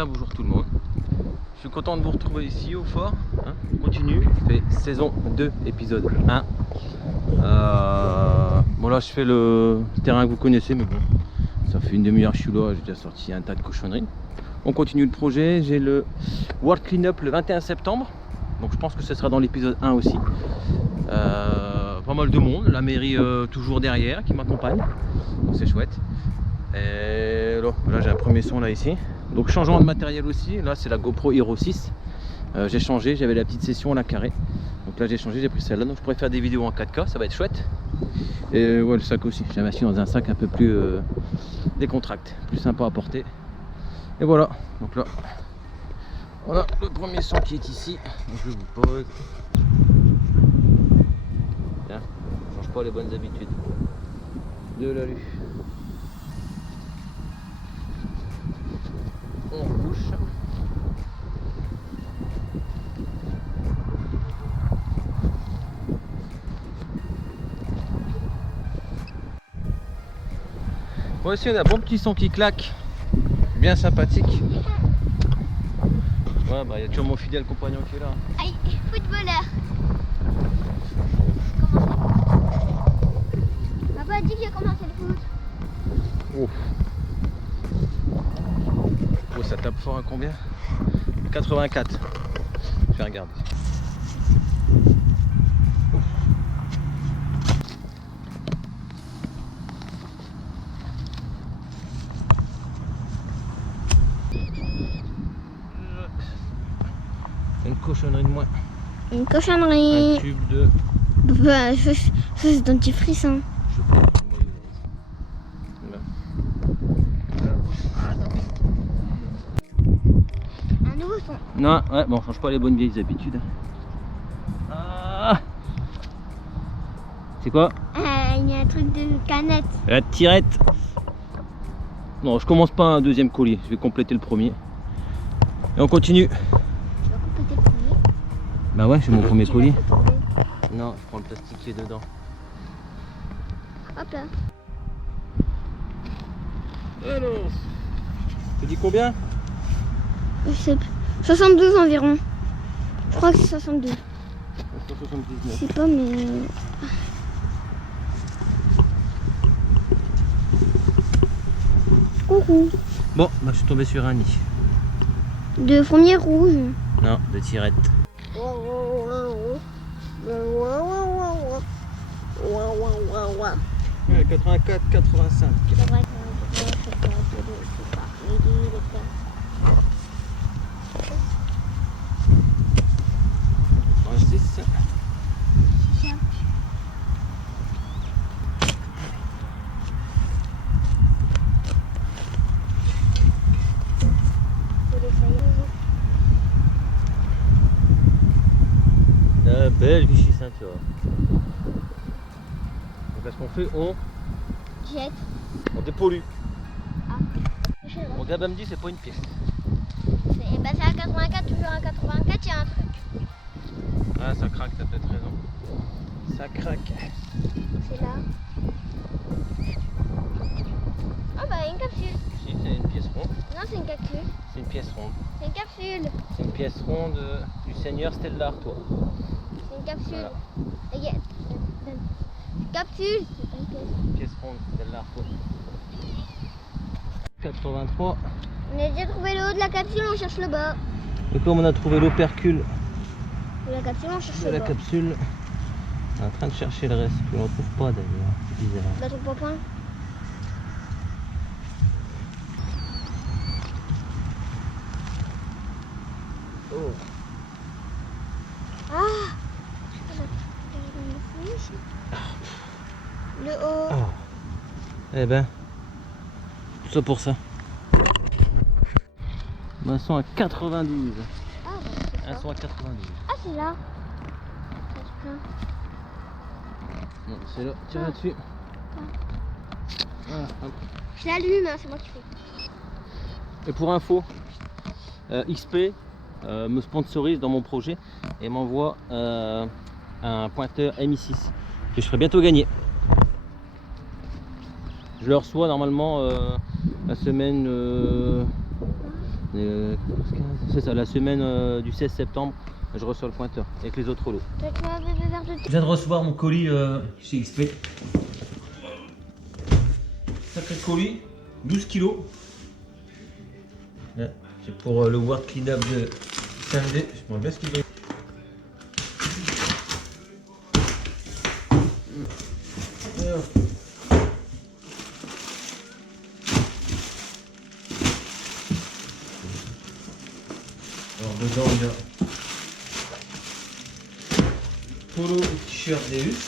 bien bonjour tout le monde. Je suis content de vous retrouver ici au fort. On continue, on fait saison 2, épisode 1. Bon là je fais le terrain que vous connaissez, mais bon, ça fait une demi-heure que je suis là, j'ai déjà sorti un tas de cochonneries. On continue le projet, j'ai le World Cleanup le 21 septembre. Donc je pense que ce sera dans l'épisode 1 aussi. Pas mal de monde, la mairie toujours derrière qui m'accompagne, donc c'est chouette. Et là j'ai un premier son là ici. Donc changement de matériel aussi, là c'est la GoPro Hero 6. J'ai changé, j'avais la petite session à la carré. Donc là j'ai changé, j'ai pris celle-là, donc je pourrais faire des vidéos en 4K, ça va être chouette. Et ouais, le sac aussi, j'ai investi dans un sac un peu plus décontracté, plus sympa à porter. Et voilà, donc là on a le premier son qui est ici. Donc je vous pose. Tiens, on change pas les bonnes habitudes de la lue. On couche. Bon, ici on a un bon petit son qui claque, bien sympathique. Ouais, bah il y a toujours mon fidèle compagnon qui est là. Aïe, footballeur. Papa a dit que j'ai commencé le foot. Ouf. Oh, ça tape fort à combien? 84. Je vais regarder. Ouf. Une cochonnerie de moins. Une cochonnerie. Un tube de... Bah, ça c'est dentifrice. Hein. Je prends une Un nouveau son. non, ouais, bon, on change pas les bonnes vieilles habitudes. Ah, c'est quoi? Il y a un truc de canette. La tirette. Non, je commence pas un deuxième collier, je vais compléter le premier. Et on continue. Tu vas compléter le premier. Bah ouais, j'ai mon premier Tu collier. vas compléter. Non, je prends le plastique qui est dedans. Hop là. Alors, tu dis combien? Je sais plus. 72 environ. Je crois que c'est 62. 179. Je sais pas, mais. Coucou. Bon, bah je suis tombé sur un nid. De fourmière rouge. Non, de tirette. 84, 85. 86. La belle Vichy ceinture. Donc là ce qu'on fait, on Jette. dépollue. Ah. Donc là me dit c'est pas une pièce. C'est passé à 84, toujours à 84, il y a un truc. Ah ça craque, t'as peut-être raison. Ça craque. C'est là. Ah bah une capsule. Si c'est une pièce ronde. Non, c'est une capsule. C'est une pièce ronde. C'est une capsule. C'est une pièce ronde du Seigneur Stellar, toi. C'est une capsule. Voilà. Et y a- Capsule. C'est pas une pièce. Une pièce ronde Stellar, toi. 83. On a déjà trouvé le haut de la capsule, on cherche le bas. Et comme on a trouvé l'opercule De la capsule, on cherche de le la bas. capsule, on est en train de chercher le reste. On ne le trouve pas d'ailleurs. C'est bizarre. Bah, ton papa. Oh. Ah. Le haut. Oh. Eh ben, tout ça pour ça. Un son à 92. Ah, bah, c'est Un ça. son à 92. Ah, c'est là. Non, c'est là. Tire là-dessus. Voilà, hop. Je l'allume, hein, c'est moi qui fais. Et pour info, XP me sponsorise dans mon projet et m'envoie un pointeur MI6 que je ferai bientôt gagner. Je le reçois normalement la semaine C'est ça, la semaine du 16 septembre, je reçois le pointeur avec les autres lots. Je viens de recevoir mon colis chez XP. Sacré colis, 12 kilos. C'est pour le World Cleanup de samedi. Je me bien ce qu'il veut. Alors dedans il y a polo et t-shirt Deus.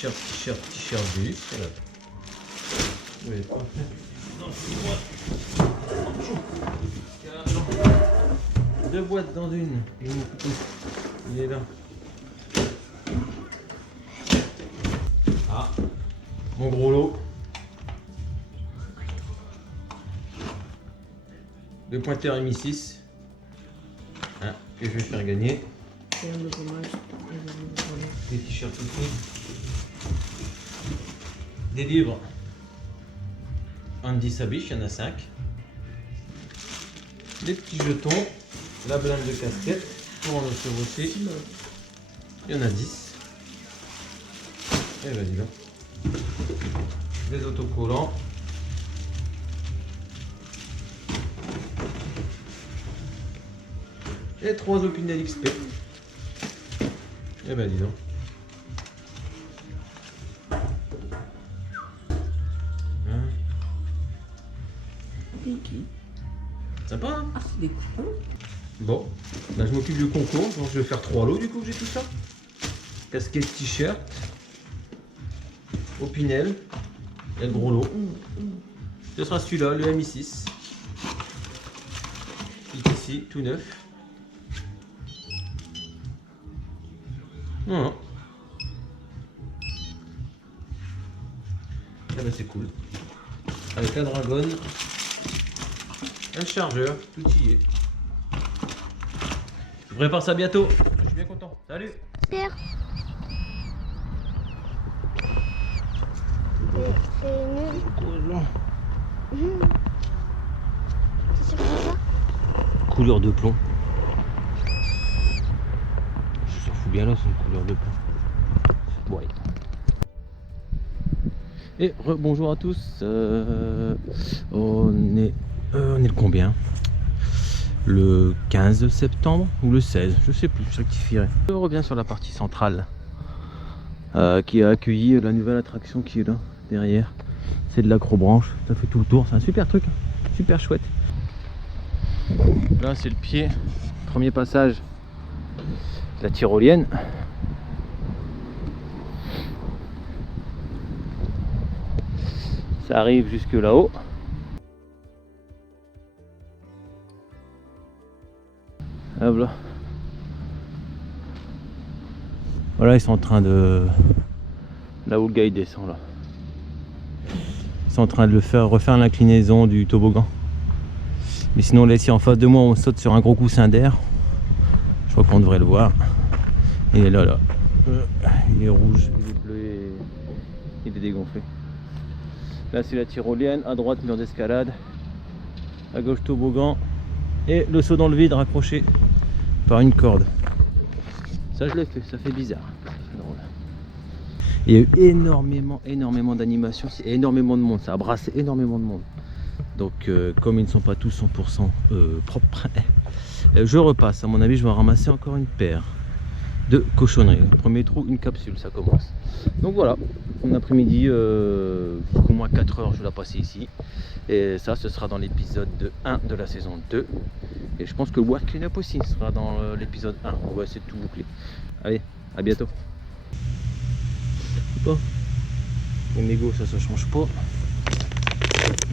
T-shirt Deus. Voilà. Oui, parfait. Deux boîtes dans une. Il est là. Ah, mon gros lot. Deux pointeurs MI6 que je vais faire gagner. Des t-shirts aussi. Des livres Andy Sabiche, il y en a 5. Des petits jetons. La blinde de casquette pour en offrir aussi. Il y en a 10. Et ben dis donc. Des autocollants. Et 3 Opinel XP. Et ben dis donc. Hein? Sympa hein? Ah, des coups. Bon, là je m'occupe du concours, donc je vais faire 3 lots du coup, j'ai tout ça. Casquette, t-shirt, Opinel, et le gros lot. Ce sera celui-là, le MI6. Il est ici, tout neuf. Voilà. Ah ben c'est cool. Avec un dragon, un chargeur, tout y est. Je prépare ça bientôt. Je suis bien content. Salut. Super. C'est nul. C'est quoi ça? Couleur de plomb. Je s'en fous bien là, c'est une couleur de plomb. Ouais. Et bonjour à tous. On est le combien? Le 15 septembre ou le 16, je sais plus, je rectifierai. Je reviens sur la partie centrale qui a accueilli la nouvelle attraction qui est là derrière. C'est de l'acrobranche, ça fait tout le tour, c'est un super truc, super chouette. Là c'est le pied, premier passage de la tyrolienne. Ça arrive jusque là-haut. Voilà. Voilà, ils sont en train de... Là où le gars il descend là. Ils sont en train de refaire l'inclinaison du toboggan. Mais sinon là ici en face de moi on saute sur un gros coussin d'air. Je crois qu'on devrait le voir. Et là. Il est rouge, il est bleu et il est dégonflé. Là c'est la tyrolienne, à droite mur d'escalade. À gauche toboggan. Et le saut dans le vide raccroché par une corde. Ça je l'ai fait, ça fait bizarre. Drôle. Il y a eu énormément d'animations, énormément de monde, ça a brassé énormément de monde. Donc comme ils ne sont pas tous 100% propres, je repasse. À mon avis je vais ramasser encore une paire de cochonneries. Le premier trou, une capsule, ça commence. Donc voilà, mon après-midi, au moins 4 heures je vais la passer ici. Et ça, ce sera dans l'épisode 1 de la saison 2. Et je pense que le World Cleanup aussi sera dans l'épisode 1. On va essayer de tout boucler. Allez, à bientôt. Bon. Les mégots, ça change pas.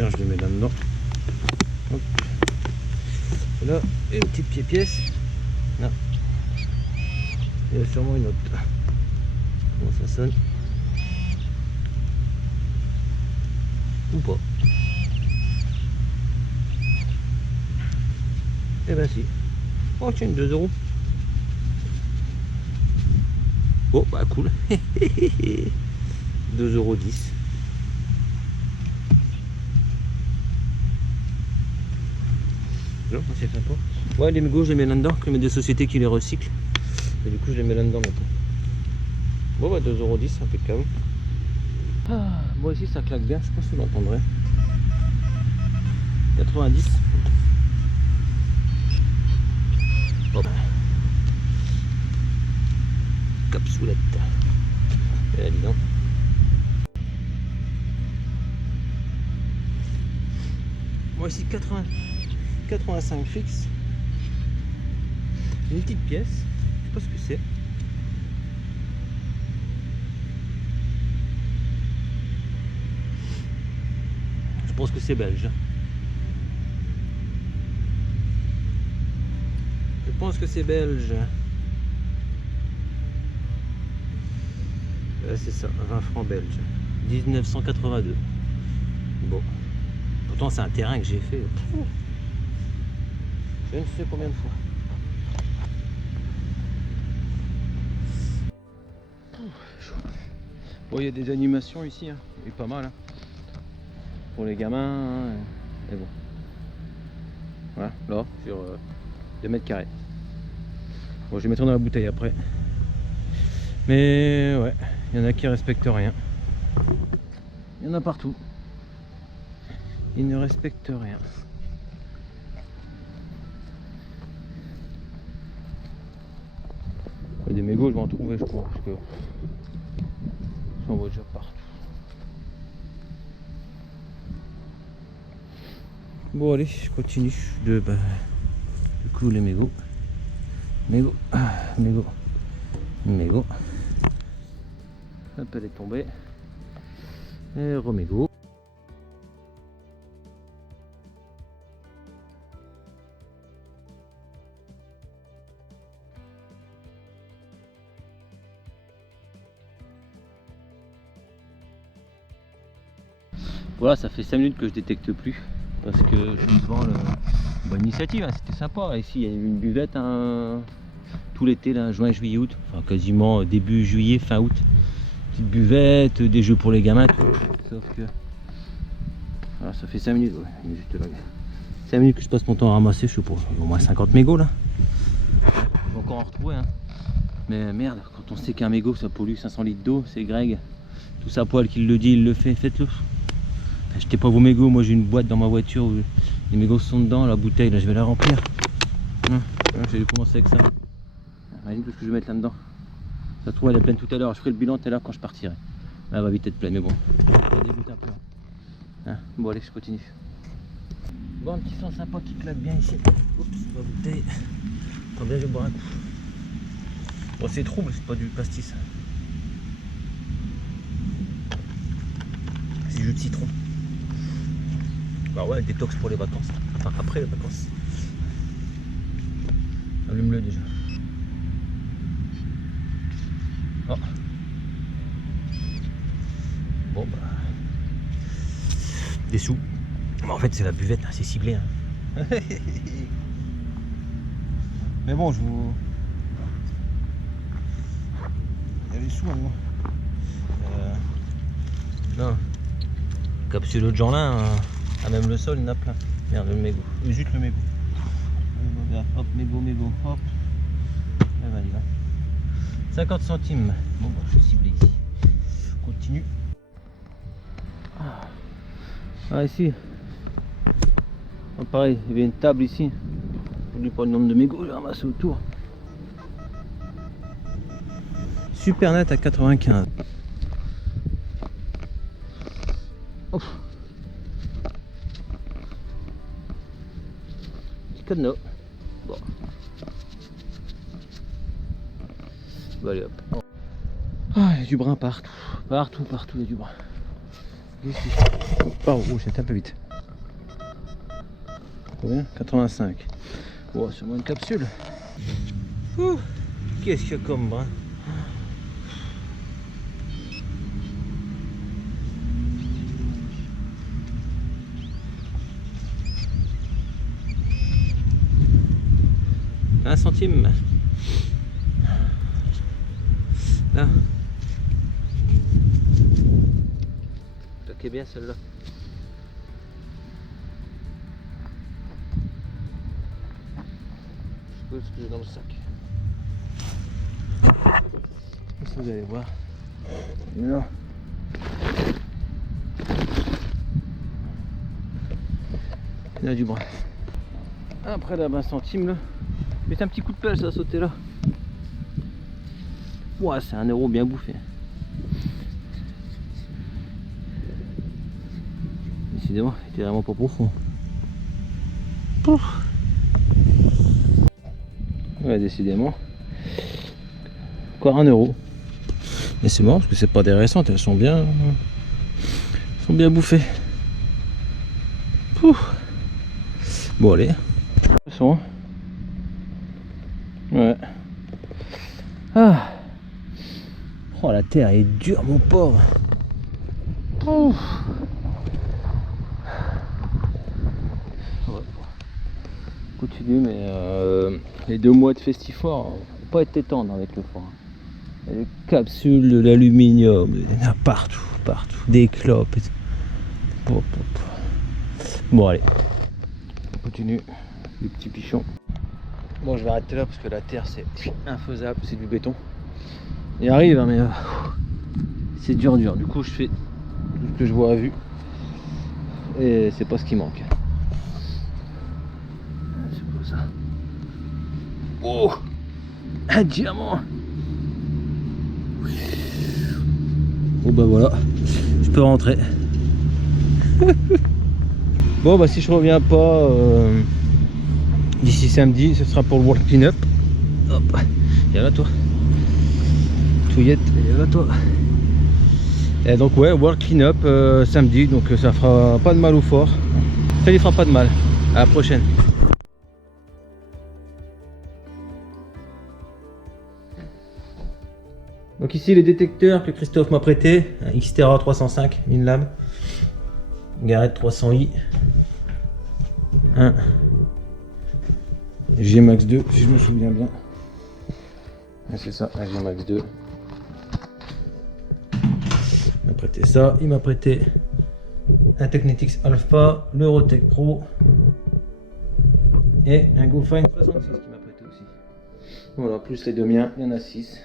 Je les mets là-dedans. Hop. Là, une petite pièce. Là. Il y a sûrement une autre. Comment ça sonne? Ou pas? Eh ben si. Oh tiens, 2 €. Oh bah cool. 2,10 €. Non, c'est sympa. Ouais, les mégots, je les mets là-dedans, comme il y a des sociétés qui les recyclent. Et du coup, je les mets là-dedans maintenant. Bon, bah 2,10 €, impeccable. Ah, moi ici, ça claque bien, je pense que vous l'entendrez. 90. Hop. Capsoulette. Et là, dis donc. Moi ici 85 fixe. Une petite pièce, je sais pas ce que c'est. Je pense que c'est belge. Je pense que c'est belge. C'est ça, 20 francs belges. 1982. Bon. Pourtant c'est un terrain que j'ai fait. Je ne sais combien de fois. Bon, il y a des animations ici, hein. Et pas mal. Hein. Pour les gamins. Hein. Et bon. Voilà, là, sur 2 mètres carrés. Bon, je vais mettre dans la bouteille après. Mais ouais, il y en a qui respectent rien. Il y en a partout. Ils ne respectent rien. Des mégots, je vais en trouver, je crois, parce que ça en voit déjà partout. Bon, allez, je continue du coup, les mégots. Mégots. Hop, elle est tombée. Et remégots. Voilà, ça fait 5 minutes que je détecte plus. Parce que je suis devant le... Bonne initiative, hein, c'était sympa. Ici, il y a une buvette hein, tout l'été, là, juin, juillet, août. Enfin, quasiment début juillet, fin août. Petite buvette, des jeux pour les gamins. Tout. Sauf que... Voilà, ça fait 5 minutes. Ouais, juste là. 5 minutes que je passe mon temps à ramasser. Je sais pas, au moins 50 mégots là. Je vais encore en retrouver. Hein. Mais merde, quand on sait qu'un mégot, ça pollue 500 litres d'eau, c'est Greg. Tout ça poil qui le dit, il le fait. Faites-le. Achetez pas vos mégots, moi j'ai une boîte dans ma voiture où les mégots sont dedans, la bouteille là je vais la remplir. Je vais commencer avec ça. Imagine tout ce que je vais mettre là-dedans. Ça se trouve elle est pleine tout à l'heure, je ferai le bilan tout à l'heure quand je partirai. Là, elle va vite être pleine, mais bon, ça dégoûte un peu. Hein, bon allez, je continue. Bon, un petit sang sympa qui claque bien ici. Oups, ma bouteille. Attends bien, je vais boire un coup. Bon, c'est trouble, c'est pas du pastis. C'est du jus de citron. Bah ouais, détox pour les vacances. Enfin, après les vacances. Allume-le déjà. Oh. Bon bah... Des sous. Bon, en fait c'est la buvette, hein, c'est ciblé. Hein. Mais bon, je vous... Il y a les sous à moi. Non. Capsule de Jeanlin, ah même le sol il y en a plein. Merde, le mégot. Zut le mégot. Hop, mégot, hop. Et ben, il va. 50 centimes. Bon bah je suis ciblé ici. Continue. Ah ici. Ah, pareil, il y avait une table ici. N'oublie pas le nombre de mégots, j'ai ramassé autour. Super net à 95. Ouf. Petit cadenas. Bon. Bon allez hop. Ah, il y a du brun partout. Partout il y a du brun. Ici. Oh, c'était un peu vite. Combien? 85. Bon, c'est moins une capsule. Qu'est-ce qu'il y a comme brun? Un centime. Là. Toquez bien celle-là. chose que j'ai dans le sac. Ça, vous allez voir. Non. Il y a du bras. Après là, 20 centimes là. Mais un petit coup de pelle, ça a sauté là. Ouah, c'est 1 euro bien bouffé. Décidément, il était vraiment pas profond. Pouf. Ouais, décidément. Encore 1 euro. Mais c'est marrant parce que c'est pas des récentes, elles sont bien bouffées. Pouf. Bon allez. Ouais. Ah. Oh, la terre est dure, mon pauvre. Ouf. Ouais. Continue, mais les 2 mois de festifort vont pas été tendres avec le foin. Les capsules de l'aluminium, il y en a partout, des clopes. Bon allez, on continue, les petits pichons. Bon, je vais arrêter là parce que la terre c'est infaisable, c'est du béton. Il arrive hein, mais c'est dur. Du coup je fais tout ce que je vois à vue et c'est pas ce qui manque. C'est quoi ça? Oh, un diamant. Bon bah voilà, je peux rentrer. Bon bah si je reviens pas d'ici samedi, ce sera pour le World Cleanup. Hop, et là toi. Touillette, et là toi. Et donc ouais, World Cleanup samedi, donc ça fera pas de mal au fort. Ça lui fera pas de mal. À la prochaine. Donc ici les détecteurs que Christophe m'a prêté, un Xterra 305, une lame, Garrett 300i, un G-Max 2 si je me souviens bien. C'est ça, un G-Max 2. Il m'a prêté ça, il m'a prêté un Technetics Alpha, l'Eurotech Pro et un GoFine 66 qui m'a prêté aussi. Voilà, plus les deux miens, il y en a 6.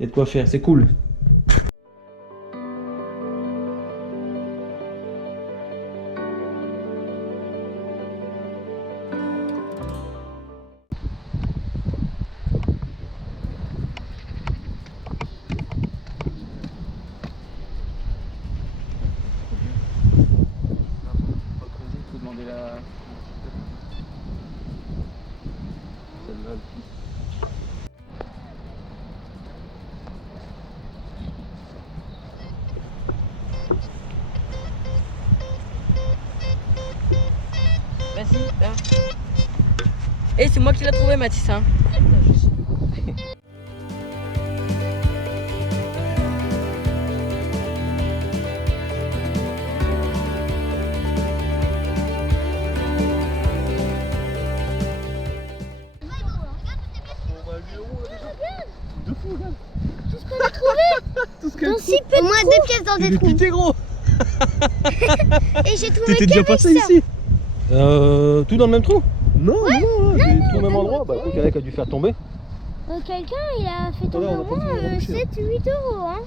Il y a de quoi faire, c'est cool. Faut demander la... celle-là. Vas-y, là. Et c'est moi qui l'ai trouvé, Mathis. Hein. Dans 6 peu au moins 2 pièces dans des trous. T'es gros. Et j'ai trouvé T'étais déjà passé ça. ici. Tout dans le même trou? Non, tout au même endroit. Bah écoute, il y en a qui a dû faire tomber. Quelqu'un il a fait tomber Voilà, on a au pas moins pu le reboucher, 7-8 euros. Hein.